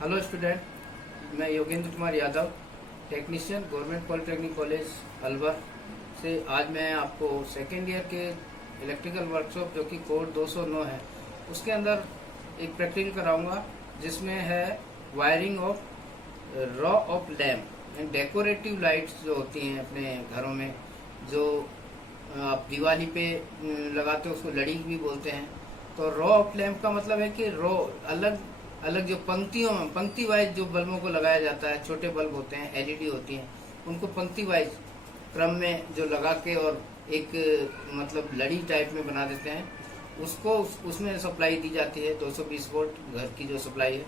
Hello student, मैं Yogendra Kumar Yadav, technician, government polytechnic college Alwar से आज मैं आपको सेकेंड ईयर के इलेक्ट्रिकल वर्कशॉप जो कि कोड 209 है उसके अंदर एक प्रैक्टिकल कराऊंगा जिसमें है wiring of raw of lamp and decorative lights जो होती हैं अपने घरों में, जो आप दिवाली पे लगाते हो उसको लड़ी भी बोलते हैं। तो रॉ ऑफ लैम्प का मतलब है कि रॉ अलग अलग जो पंक्तियों में पंक्ति वाइज जो बल्बों को लगाया जाता है, छोटे बल्ब होते हैं, एलईडी होती हैं, उनको पंक्ति वाइज क्रम में जो लगा के और एक मतलब लड़ी टाइप में बना देते हैं, उसको उसमें सप्लाई दी जाती है 220 वोल्ट घर की जो सप्लाई है।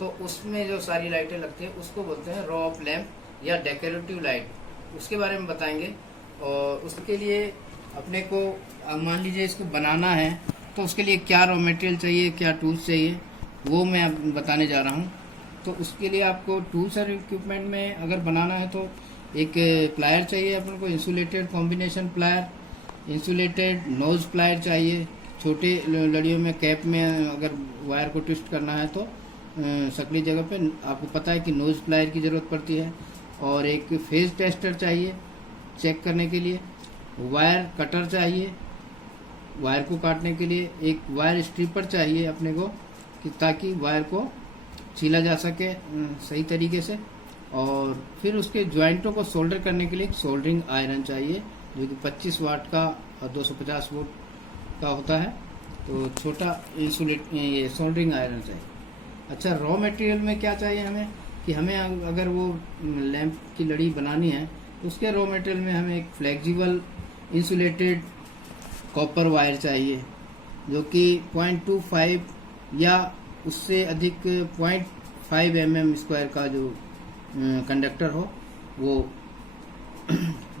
तो उसमें जो सारी लाइटें लगती है उसको बोलते हैं रॉ ऑफ लैम्प या डेकोरेटिव लाइट, उसके बारे में बताएंगे। और उसके लिए अपने को मान लीजिए इसको बनाना है तो उसके लिए क्या रॉ मटेरियल चाहिए, क्या टूल्स चाहिए, वो मैं अब बताने जा रहा हूँ। तो उसके लिए आपको टूल्स और इक्विपमेंट में अगर बनाना है तो एक प्लायर चाहिए अपन को, insulated combination plier, insulated knows plier चाहिए। छोटे लड़ियों में कैप में अगर वायर को ट्विस्ट करना है तो सकली जगह पे आपको पता है कि नोज प्लायर की ज़रूरत पड़ती है। और एक फेज टेस्टर चाहिए चेक करने के लिए, वायर कटर चाहिए वायर को काटने के लिए, एक वायर स्ट्रिपर चाहिए अपने को कि ताकि वायर को छीला जा सके सही तरीके से। और फिर उसके ज्वाइंटों को सोल्डर करने के लिए एक सोल्डरिंग आयरन चाहिए जो कि 25 वाट का और 250 वोल्ट का होता है। तो छोटा इंसुलेट ये सोल्डरिंग आयरन चाहिए। अच्छा, रॉ मटेरियल में क्या चाहिए हमें कि हमें अगर वो लैंप की लड़ी बनानी है तो उसके रॉ मटेरियल में हमें एक फ्लेक्सिबल इंसुलेटेड कॉपर वायर चाहिए जो कि 0.25 या उससे अधिक 0.5 mm² का जो कंडक्टर हो, वो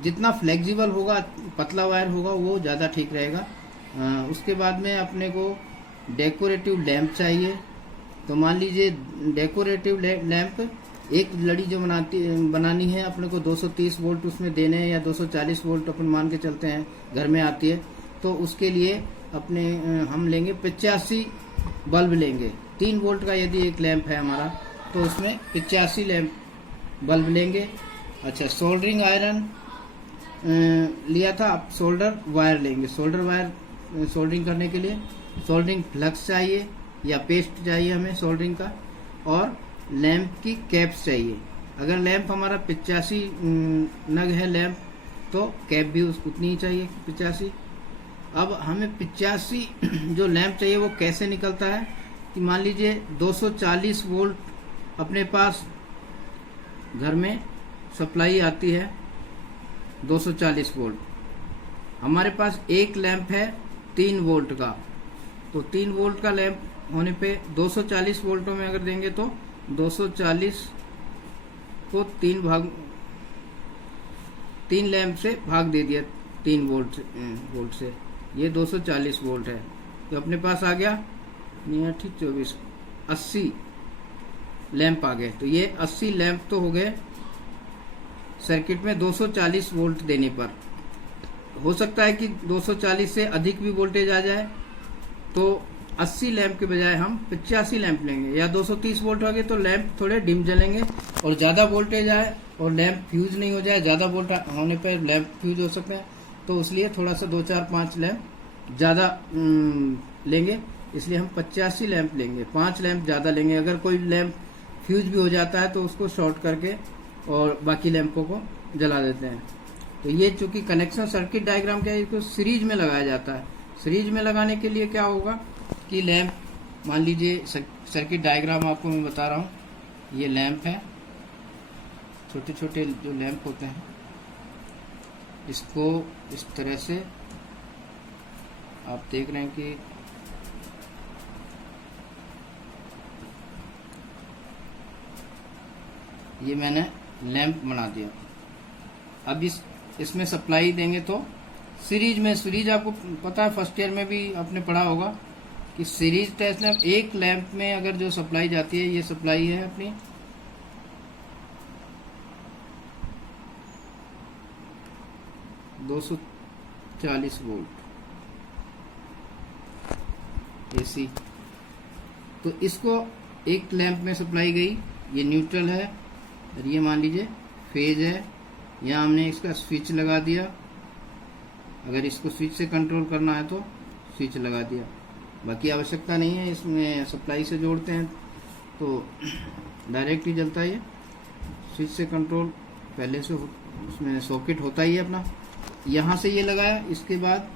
जितना फ्लेक्सिबल होगा पतला वायर होगा वो ज़्यादा ठीक रहेगा। उसके बाद में अपने को डेकोरेटिव लैंप चाहिए। तो मान लीजिए डेकोरेटिव लैंप एक लड़ी जो बनानी है अपने को 230 वोल्ट उसमें देने हैं या 240 वोल्ट अपन मान के चलते हैं घर में आती है, तो उसके लिए अपने हम लेंगे 85 बल्ब लेंगे। 3 वोल्ट का यदि एक लैंप है हमारा तो उसमें 85 लैंप बल्ब लेंगे। अच्छा, सोल्डरिंग आयरन लिया था, अब सोल्डर वायर लेंगे। सोल्डर वायर सोल्डरिंग करने के लिए सोल्डरिंग फ्लक्स चाहिए या पेस्ट चाहिए हमें सोल्डरिंग का, और लैंप की कैप्स चाहिए। अगर लैंप हमारा 85 नग है लैंप तो कैप भी उतनी ही चाहिए 85। अब हमें 85 जो लैंप चाहिए वो कैसे निकलता है कि मान लीजिए 240 वोल्ट अपने पास घर में सप्लाई आती है 240 वोल्ट, हमारे पास एक लैंप है 3 वोल्ट का। तो 3 वोल्ट का लैंप होने पे 240 वोल्टों में अगर देंगे तो 240 को 3 लैंप से भाग दे दिया 3 वोल्ट से, ये 240 वोल्ट है। तो अपने पास आ गया 24 80 लैंप आ गए। तो ये 80 लैंप तो हो गए सर्किट में 240 वोल्ट देने पर। हो सकता है कि 240 से अधिक भी वोल्टेज आ जाए, तो 80 लैंप के बजाय हम 85 लैंप लेंगे। या 230 वोल्ट हो गए तो लैंप थोड़े डिम जलेंगे, और ज़्यादा वोल्टेज आए और लैंप फ्यूज नहीं हो जाए, ज़्यादा वोल्ट होने पर लैंप फ्यूज हो सकते हैं, तो इसलिए थोड़ा सा 2 4 5 लैंप ज़्यादा लेंगे। इसलिए हम 85 लैंप लेंगे, 5 लैंप ज़्यादा लेंगे। अगर कोई लैंप फ्यूज भी हो जाता है तो उसको शॉर्ट करके और बाकी लैंपों को जला देते हैं। तो ये चूंकि कनेक्शन सर्किट डायग्राम क्या है, इसको सीरीज में लगाया जाता है। सीरीज में लगाने के लिए क्या होगा कि लैंप, मान लीजिए सर्किट डायग्राम आपको मैं बता रहा हूँ, ये लैंप है, छोटे छोटे जो लैंप होते हैं इसको इस तरह से आप देख रहे हैं कि ये मैंने लैंप बना दिया। अब इसमें सप्लाई देंगे तो सीरीज आपको पता है, फर्स्ट ईयर में भी आपने पढ़ा होगा कि सीरीज टेस्ट लैंप, एक लैंप में अगर जो सप्लाई जाती है, ये सप्लाई है अपनी 240 वोल्ट एसी, तो इसको एक लैंप में सप्लाई गई, ये न्यूट्रल है और ये मान लीजिए फेज है। यहाँ हमने इसका स्विच लगा दिया, अगर इसको स्विच से कंट्रोल करना है तो स्विच लगा दिया, बाकी आवश्यकता नहीं है। इसमें सप्लाई से जोड़ते हैं तो डायरेक्ट ही जलता है। ये स्विच से कंट्रोल पहले से उसमें सॉकेट होता ही है अपना। यहाँ से ये लगाया, इसके बाद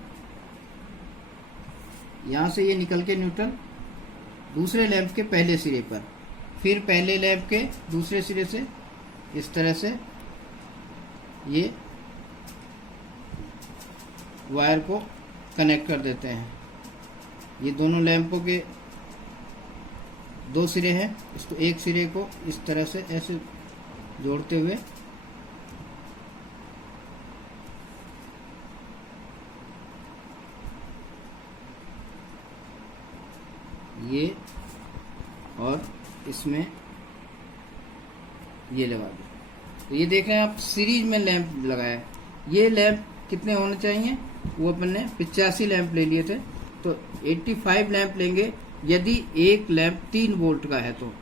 यहाँ से ये निकल के न्यूट्रल दूसरे लैंप के पहले सिरे पर, फिर पहले लैंप के दूसरे सिरे से इस तरह से ये वायर को कनेक्ट कर देते हैं। ये दोनों लैंपों के दो सिरे हैं, इसको एक सिरे को इस तरह से ऐसे जोड़ते हुए ये और इसमें ये लगा दो। तो ये देख रहे हैं आप, सीरीज में लैंप लगाया है। ये लैंप कितने होने चाहिए, वो अपन ने 85 लैंप ले लिए थे, तो 85 लैंप लेंगे। यदि एक लैंप 3 वोल्ट का है तो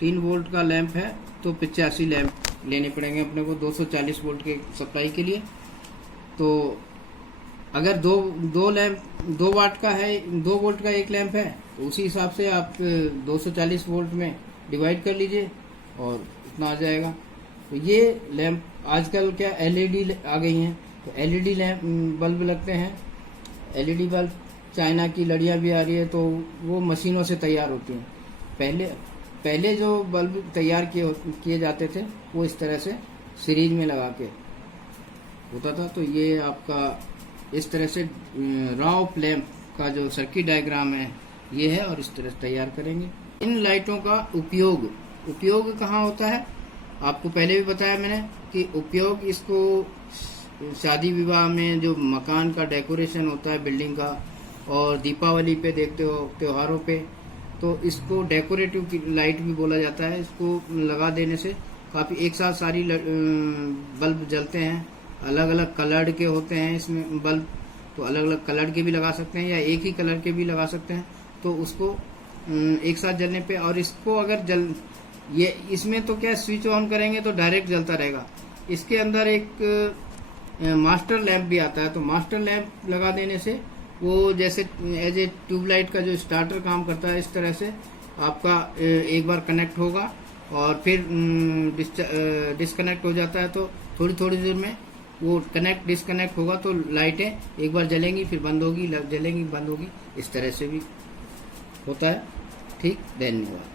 3 वोल्ट का लैंप है तो 85 लैंप लेने पड़ेंगे अपने को 240 वोल्ट के सप्लाई के लिए। तो अगर दो लैंप 2 वाट का है, 2 वोल्ट का एक लैंप है, तो उसी हिसाब से आप 240 वोल्ट में डिवाइड कर लीजिए और इतना आ जाएगा। तो ये लैंप आजकल क्या एलईडी आ गई हैं, तो एलईडी लैंप बल्ब लगते हैं। एलईडी बल्ब चाइना की लड़ियाँ भी आ रही है, तो वो मशीनों से तैयार होती हैं। पहले जो बल्ब तैयार किए जाते थे वो इस तरह से सीरीज में लगा के होता था। तो ये आपका इस तरह से रॉ लैंप का जो सर्किट डायग्राम है ये है, और इस तरह से तैयार करेंगे। इन लाइटों का उपयोग कहाँ होता है, आपको पहले भी बताया मैंने कि उपयोग इसको शादी विवाह में जो मकान का डेकोरेशन होता है बिल्डिंग का, और दीपावली पे देखते हो त्योहारों पे, तो इसको डेकोरेटिव लाइट भी बोला जाता है। इसको लगा देने से काफ़ी एक साथ सारी बल्ब जलते हैं। अलग अलग कलर के होते हैं इसमें बल्ब, तो अलग अलग कलर के भी लगा सकते हैं या एक ही कलर के भी लगा सकते हैं। तो उसको एक साथ जलने पे, और इसको अगर ये इसमें तो क्या स्विच ऑन करेंगे तो डायरेक्ट जलता रहेगा। इसके अंदर एक मास्टर लैंप भी आता है, तो मास्टर लैंप लगा देने से वो जैसे एज ए ट्यूबलाइट का जो स्टार्टर काम करता है, इस तरह से आपका एक बार कनेक्ट होगा और फिर डिस्कनेक्ट हो जाता है। तो थोड़ी थोड़ी देर में वो कनेक्ट डिस्कनेक्ट होगा, तो लाइटें एक बार जलेंगी फिर बंद होगी, जलेंगी बंद होगी, इस तरह से भी होता है। ठीक, धन्यवाद।